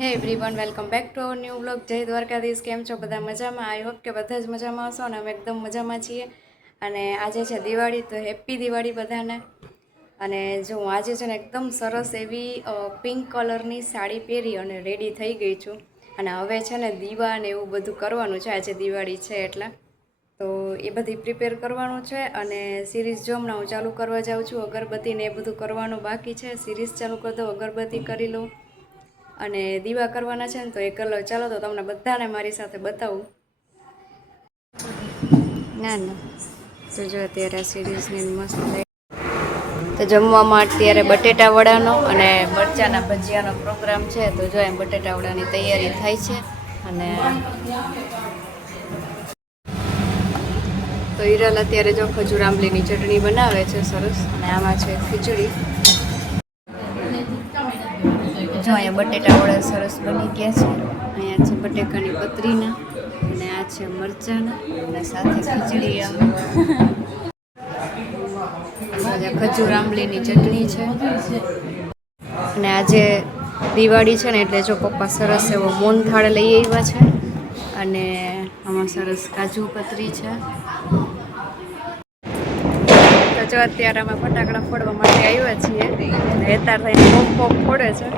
હે everyone, welcome back to our new vlog. જય દ્વારકાધીશ. કેમ છો બધા? મજામાં? આઈ હોપ કે બધા જ મજામાં હશો અને અમે એકદમ મજામાં છીએ. અને આજે છે દિવાળી, તો હેપી દિવાળી બધાને. અને જો હું આજે છે ને એકદમ સરસ એવી પિંક કલરની સાડી પહેરી અને રેડી થઈ ગઈ છું. અને હવે છે ને દીવા ને એવું બધું કરવાનું છે, આજે દિવાળી છે એટલે. તો એ બધી પ્રિપેર કરવાનું છે. અને સિરીઝ જો હમણાં હું ચાલુ કરવા જાઉં છું, અગરબત્તી ને એ બધું કરવાનું બાકી છે. સિરીઝ ચાલુ કરી દઉં, અગરબત્તી કરી લઉં અને દીવા કરવાના છે ને, તો એ કલર ચાલો તો તમને બધાને મારી સાથે બતાવું. ના ના, તો જો અત્યારે સિરીઝની મસ્ત તો જમવામાં અત્યારે બટેટા વડાનો અને મરચાના ભજીયાનો પ્રોગ્રામ છે. તો જો એમ બટેટા વડાની તૈયારી થાય છે. અને તો હિરલ અત્યારે જો ખજૂર આંબલીની ચટણી બનાવે છે સરસ. અને આમાં છે ખીચડી. જો અહીંયા બટેટા વડા સરસ બની ગયા છે. અહીંયા છે બટેકાની પતરીના અને આ છે મરચાના અને સાથે ખીચડી. ખજૂર આંબલીની ચટણી છે. અને આજે દિવાળી છે ને એટલે જો પપ્પા સરસ એવો મોહનથાળ લઈ આવ્યા છે. અને આમાં સરસ કાજુ કતરી છે. તો જો અત્યારે અમે ફટાકડા ફોડવા માટે આવ્યા છીએ. હેતાર થઈને પોપ પોપ ફોડે છે.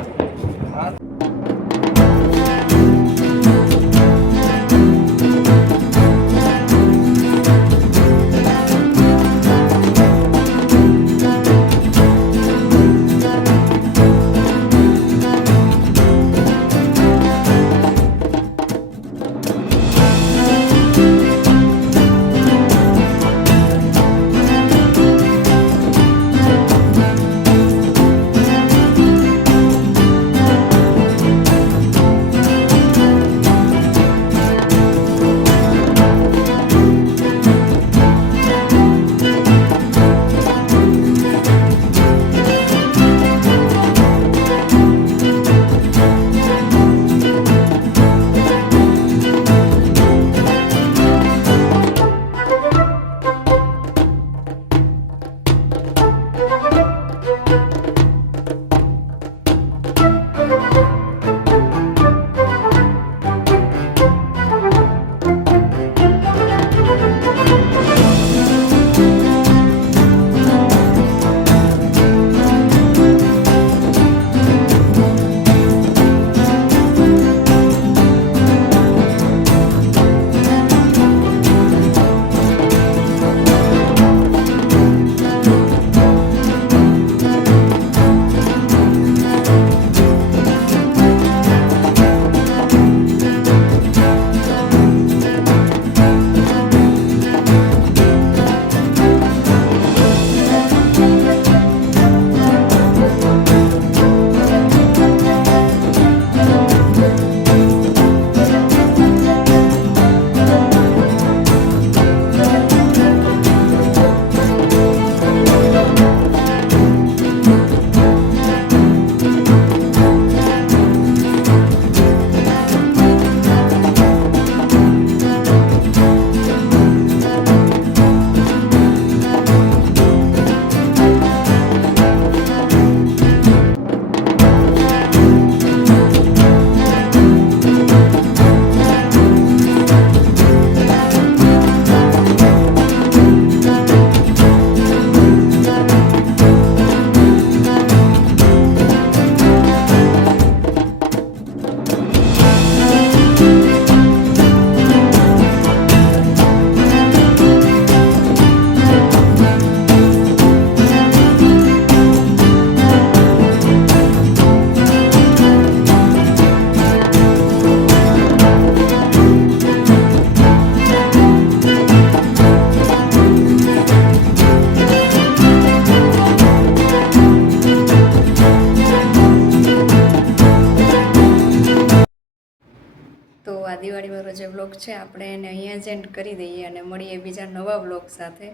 તો આ દિવાળીવાળો જે વ્લોગ છે આપણે એને અહીંયા જ એન્ડ કરી દઈએ અને મળીએ બીજા નવા વ્લોગ સાથે.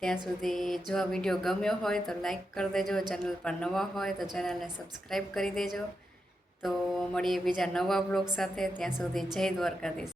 ત્યાં સુધી જો આ વિડીયો ગમ્યો હોય તો લાઈક કરી દેજો. ચેનલ પર નવા હોય તો ચેનલને સબસ્ક્રાઈબ કરી દેજો. તો મળીએ બીજા નવા વ્લોગ સાથે. ત્યાં સુધી જય દ્વારકાધીશ.